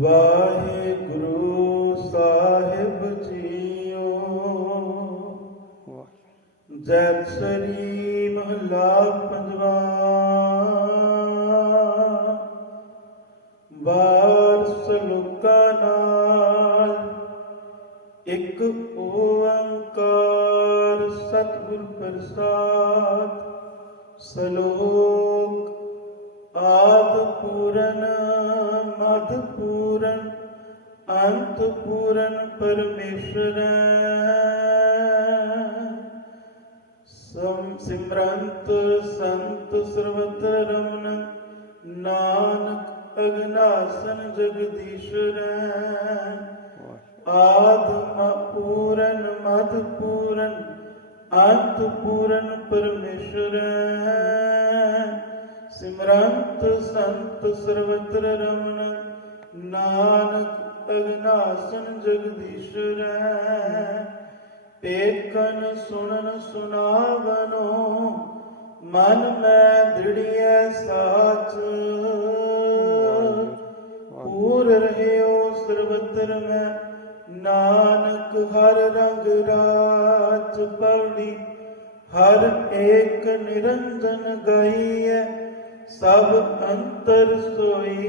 ਵਾਹਿਗੁਰੂ ਸਾਹਿਬ JIO. ਜੈ ਸ੍ਰੀ ਮਹਲਾ ਪੰਜਵਾ ਬਾਰ ਸਲੋਕਾ ਨਾਲ ਇੱਕ ਓੰਕਾਰ ਸਤਿਗੁਰ ਪ੍ਰਸਾਦ, ਸਲੋਕ ਪੂਰਨ ਅੰਤ ਪੂਰਨ ਪਰਮੇਸ਼ਰ ਸਮ ਸਿਮਰੰਤ ਸੰਤ ਸਰਵਤਰ ਰਮਨ, ਨਾਨਕ ਅਗਨਾਸਨ ਜਗਦੀਸ਼ਰ। ਆਦਮ ਪੂਰਨ ਮਧ ਪੂਰਨ ਅੰਤ ਪੂਰਨ ਪਰਮੇਸ਼ਰ। ਸਿਮਰੰਤ ਸੰਤ ਸਰਵਤਰ ਰਮਨ ਨਾਨਕ ਅਗਨਾਸਨ ਜਗਦੀਸ਼ਰ ਏਕਨ ਸੁਣਨ ਸੁਨਾਵਨੋ ਮਨ ਮੈਂ ਦ੍ਰਿੜੀਐ ਸਾਚ। ਪੂਰ ਰਹਿਓ ਸਰਵਤਰ ਮੈਂ, ਨਾਨਕ ਹਰ ਰੰਗ ਰਾਜ ਪਉੜੀ ਹਰ ਏਕ ਨਿਰੰਜਨ ਗਾਈਐ ਸਭ ਅੰਤਰ ਸੋਈ।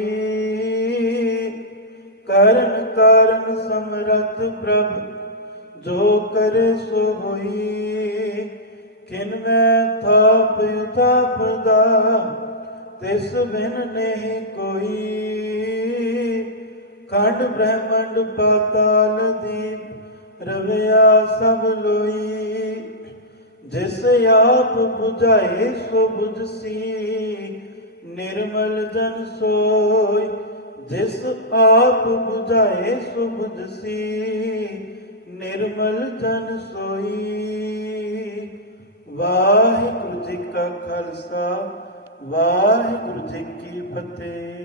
ਕਰਨ ਕਾਰਨ ਸਮਰਥ ਪ੍ਰਭ, ਜੋ ਕਰੇ ਸੋ ਹੋਈ। ਕਿਨ ਮੈਂ ਥਾਪ ਉਤਾਪਦਾ ਤਿਸ ਬਿਨ ਨਹੀਂ ਕੋਈ। ਖੰਡ ਬ੍ਰਹਮੰਡ ਪਾਤਾਲ ਦੀਪ, ਰਵਿਆ ਸਭ ਲੋਈ। ਜਿਸ ਆਪ 부ਝਾਏ ਸੋ 부ਝਸੀ, ਨਿਰਮਲ ਜਨ ਸੋਈ। ਜਿਸ ਆਪ 부ਝਾਏ ਸੋ 부ਝਸੀ, ਨਿਰਮਲ ਜਨ ਸੋਈ। ਵਾਹਿਗੁਰੂ ਜੀ ਕਾ ਖਾਲਸਾ, ਵਾਹਿਗੁਰੂ ਜੀ ਕੀ ਫਤਿਹ।